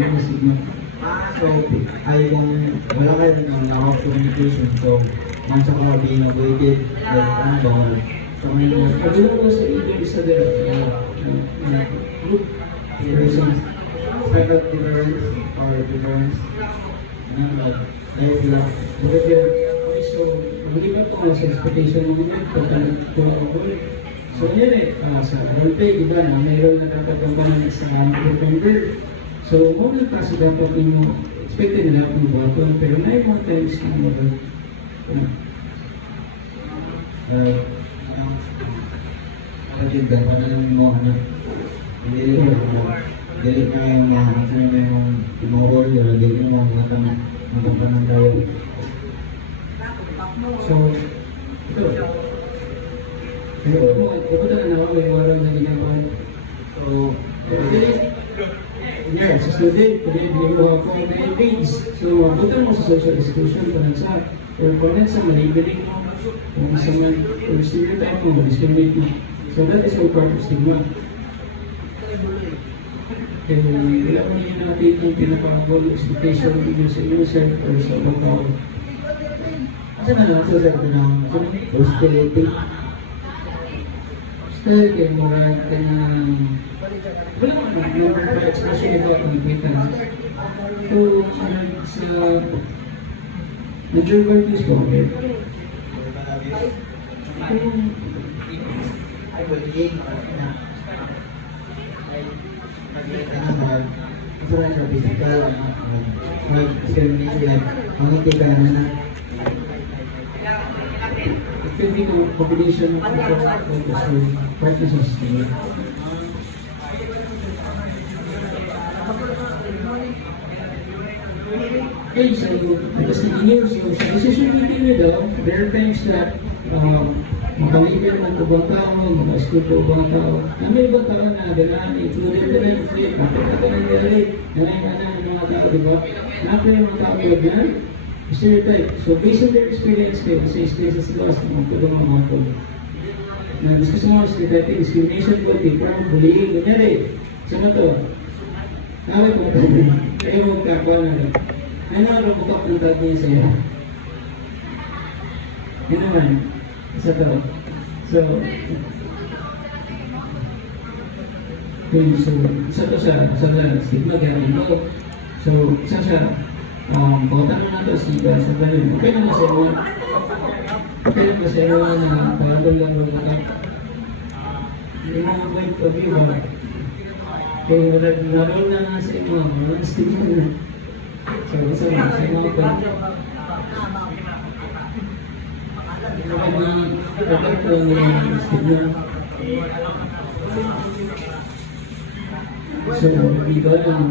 yung signal. So, ay kung wala kayo ng lack of communication, so, once ako being avoided, like, so, pagdating ko sa ibig isa din, group reasons, type of difference, or difference, ayun sila, bakit yun, okay, so, malipat ko sa expectation mo yun, pagdating ko, so, yun sa roleplay, diba, na mayroon na nakapagpapanan sa group member. So, muna kasi dapat yung expected nila kung bato, pero na yung mga times na mga kapatid ba, paano yung mga dili na yung mga answer na yung mga role nila, dili na mga magkakanang tayo. So, ito. Ito na naman, may mga na ginagawa. So, yeah, sa student, pwede ginagawa ko na page. So, buta mo sa social institution, panansa, or panansa, malabeling mo, kung isa man, or stereotype mo, discriminate mo. So, that is all part of stigma. Kaya, wala mo yung natin yung pinaka-goal expectation mo sa innocent or sa ibang tao. Kasi na lang sa sabi ng hostility. Still, kaya moral, kaya wala mo na, yung expression ito at nakikita. So, sa major parties ko, Ay, bullying. Masalah sa physical, discrimination, mangitikan na. it could be a combination of different practices. Okay, so kasi in so sa decision making nila, there are times that makalibin ng ibang tao, mga school po ibang tao, na may ibang tao na gano'n, included na rin flip, nakita na nangyari, gano'n ng mga tao, di ba? Nakita yung mga tao yun yan, stereotype. So based on their experience kayo, sa experiences nila sa mga tulong ng mga tao, na-discuss mo sa stereotyping, discrimination, bullying, ganyari. So na to, kami po, kayo magkakawa na rin. Ano ang rumukap ng gagawin sa'yo? Yun naman, isa to. So, isa to sa stigma galing ko. So, isa siya, bautan mo na to sa ganun. Okay naman sa ewan. Okay naman sa ewan na parang lang rumukap. Yung mga point of view ba? Kung naroon na nga sa inyo, walang stigma na. So, isa na, sa mga point. So, dito lang.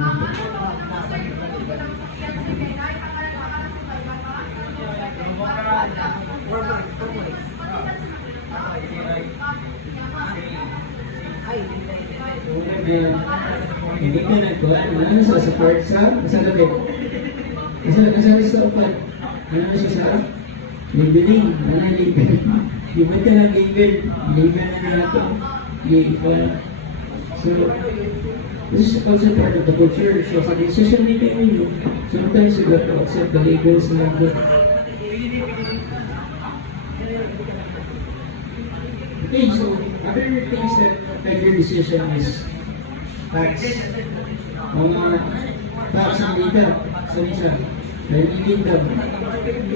Hindi ko nagkuhan. Ano sa support sa? Masalapit. Masalapit sa upat. Ano siya sa? Labeling, ano label? Di ba ito lang label? Label na nila ito. So, this is also part of the culture. So, sa decision making ninyo, sometimes you got to accept the labels na ito. Okay, so, other things that affect your decision is tax. Mga tax ang data. Sa isa. Dahil itindag,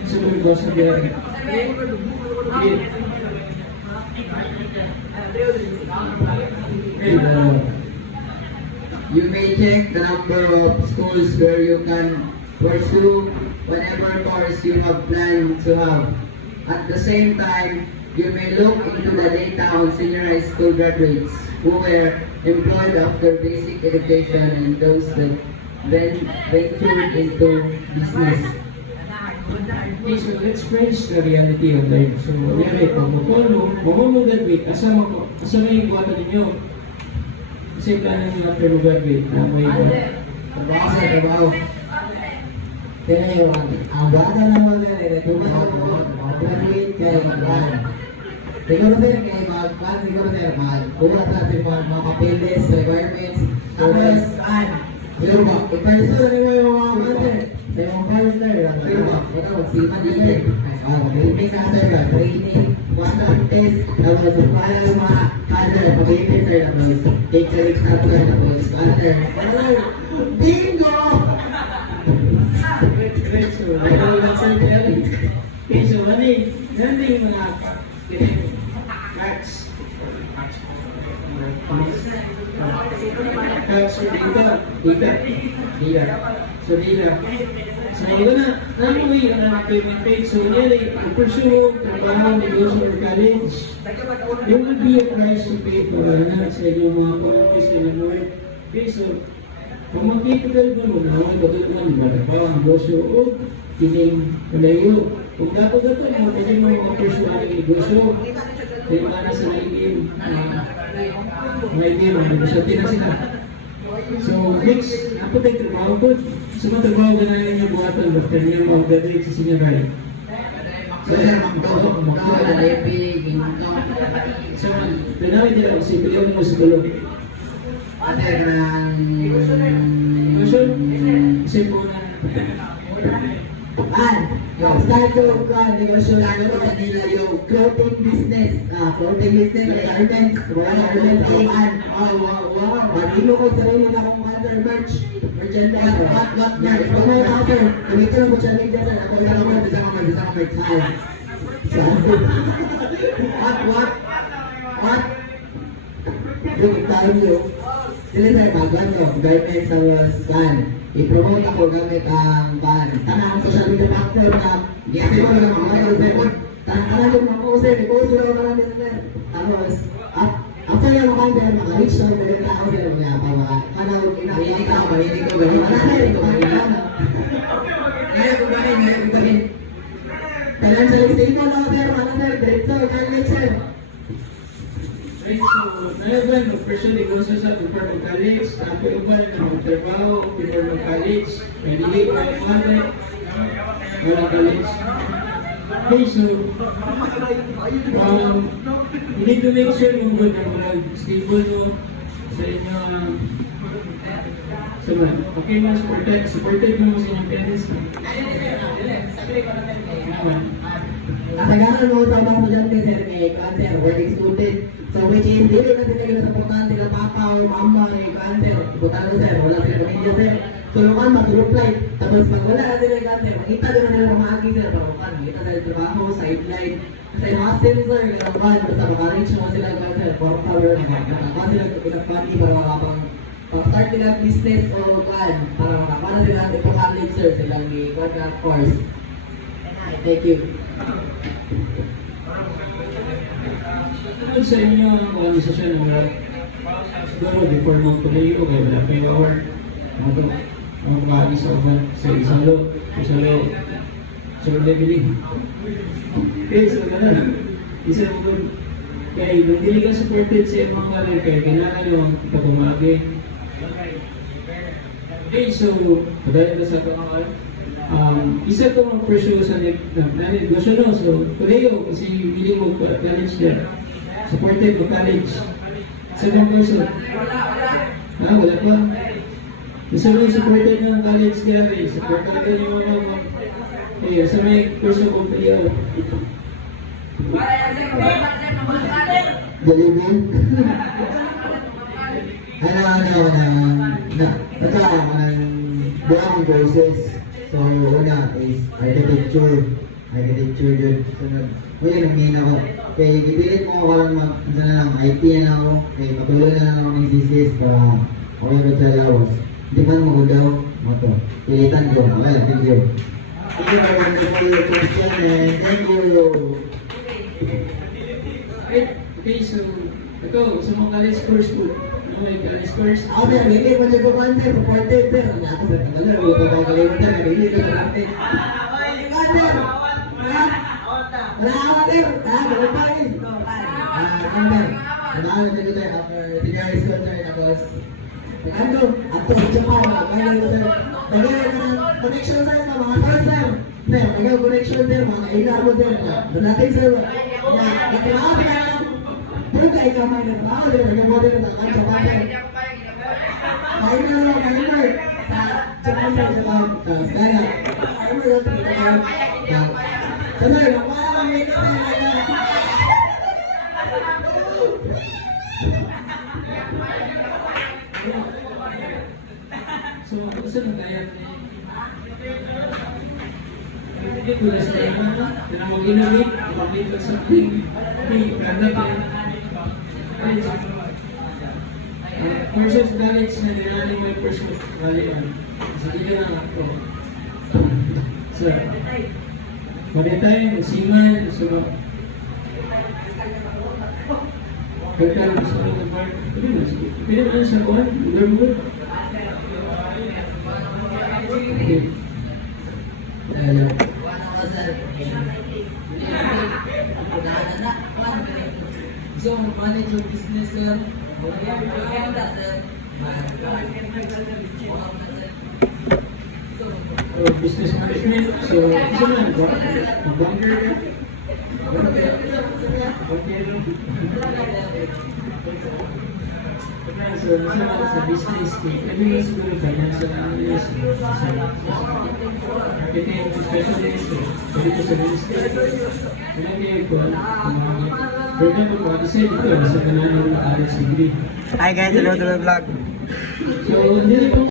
sunod ko sa biyahe. You may check the number of schools where you can pursue whatever course you have planned to have. At the same time, you may look into the data on senior high school graduates who were employed after basic education and those that then ventured into business. Okay, so let's face the reality of life. So, nangyari ito, mag-graduate, asa na yung buwatan ninyo? Kasi plano nyo after mag-graduate, na may Trabaho sa trabaho. Kaya yung ang bata naman na graduate kayo mag-plan. Siguro sila kayo mag-plan, siguro sila mag-ulat natin mga papeles, requirements, tapos Pero ba, person na mo yung mga partner. Yung partner, pero ba, ito, si Manila. Training na sir, training, one-up test, tapos para yung mga partner, pag-ibig sir, tapos take the next step sir, tapos partner. Bingo! Great, so mayroon lang sa Kelly. Okay, so ano yung mga facts? Facts or data? Data. So data. So namuwi ka na payment page. So yan ay pursue, trabaho, negosyo, or college. There will be a price to pay para na sa inyong mga pangangkis na nag-work. Okay, so kung mag-capital mo na, katulad mo, trabaho, negosyo, o tining kalayo. Kung dapat mo, pwede mo mga pursue ang negosyo. Kaya para sa nagiging ang negosyo na sila. So, next, ako tayo trabaho po. So, matrabaho ka na yung buhatan after niya mag-graduate sa senior high. So, sir, magkawa na lepig, So, pinawin nila kasi pilihan mo sa tulog. Sir, Negosyo? Kasi po na yung start ko negosyo lalo ko kanila yung clothing business. Clothing business, garments, garments, wow. Marino ko sarili na akong cancer merch. Merchandise, what, ito mo yung cancer. Kumito na mo siya lang dyan, ako lang ako, bisa ka may tile. What? Yung tayo nyo, sila sir, magano, garments sa scan. I-promote ako gamit ang tanang social media platform na i-active ko lang mga sir. Tanang yung mga sir, i-post ko lang marami sir. Tapos, after yung mga sir, maka-reach na mga tao sir, mga pawakan. Hanaw, mahilig ko. Ano sir, ito ang ina. Ngayon ko bagay. Financial statement ako sir, ano sir, director, college sir. right, so, nalaban, mag-pursue negosyo sa before mag-college, tapos iba na magtrabaho before mag-college, nalilip na yung mother, walang college. Okay, so, you need to make sure mo good na stable mo sa inyo, okay mo, supported mo sa inyong parents. Kasagaran mo sa mga estudyante sir, may cancer, working student. So which is, dili na tinigil sa pagkaan sila papa o mama, may cancer. Ibutan na sir, wala sila pamilya sir. Tulungan, masuluply. Tapos pag wala na sila cancer, makita doon na nila pamahagi sir. Parukan, makita na yung trabaho, sideline. Sa yung hustle sir, gano'n basta makareach mo sila cancer. For power, makakakuha sila pinag-funny para makapang pag-start nila business o kan, para makakuha na sila ito college sir, silang i-work na course. Thank you. Ano sa inyo ang organisasyon ng mga siguro before mo tuloy o kaya wala kayo award mga pagkakas sa uban sa isalo leveling. Okay, so gano'n isa mo doon kaya nung hindi ka supported sa iyong mga karir kaya kailangan yung pagumagi. Okay, so padayon na sa pangalan. Isa ko mga pursue sa negosyo no, so pareho kasi hindi mo college there. Supported ko college. Second person. Wala pa. Isa mo yung supported ng college kaya rin. Supported yung mga kaya sa may pursue ko pareho. Dalibin? Buong courses. So, una is architecture dun. Sunod, ngayon, nangin ako. Kaya, gipilit mo ako lang IT na ako. Kaya, patuloy na lang ako ng thesis para okay ba sa lawas. Hindi man mo daw, moto. Pilitan ko. Okay, thank you. Thank you for wonderful question and thank you. Okay, so ito, sa mga college course ko, may college course. Ako sir, hindi ko nyo kumante, supported sir. Ako sir, tagal na, ito ba kalimutan sir, hindi ko kumante. Sir, wala ako sir, ganun pa rin. Sir, nag-aaral na sir, after senior high school sir, tapos, ano, at sa Japan, kaya ko sir, tagay na connection sir, sa mga stars sir. Sir, tagay connection sir, mga kailan mo sir, doon natin sir, nagtrabaho sir, pero kahit kamay na trabaho sir, nagtrabaho sir, nagtrabaho sir. Kain na lang, kain na. So, I'm not about, kaya, I'm not about, sabay, parang may So, ako sa nagayat niya. Hindi ko na sa iyo na. Kaya mag-inamit, makita sa ating ganda ka. Versus knowledge na dinali mo yung personal kalian. Sige ka lang ako. So, by the time, siman, so, pagkaroon gusto ko mag-park, pwede mo sa kuhan, lugar mo. Okay. So, manage your business, sir. Business management, so, isa lang ba? Mag-bunker ka? So, nasa lang sa business, every year siguro financial analyst, marketing specialist, pwede ko sa real estate, pwede ko for example, kung ako sa'yo dito, sa kanalang college degree. Hi guys, hello to my vlog. So, hindi ko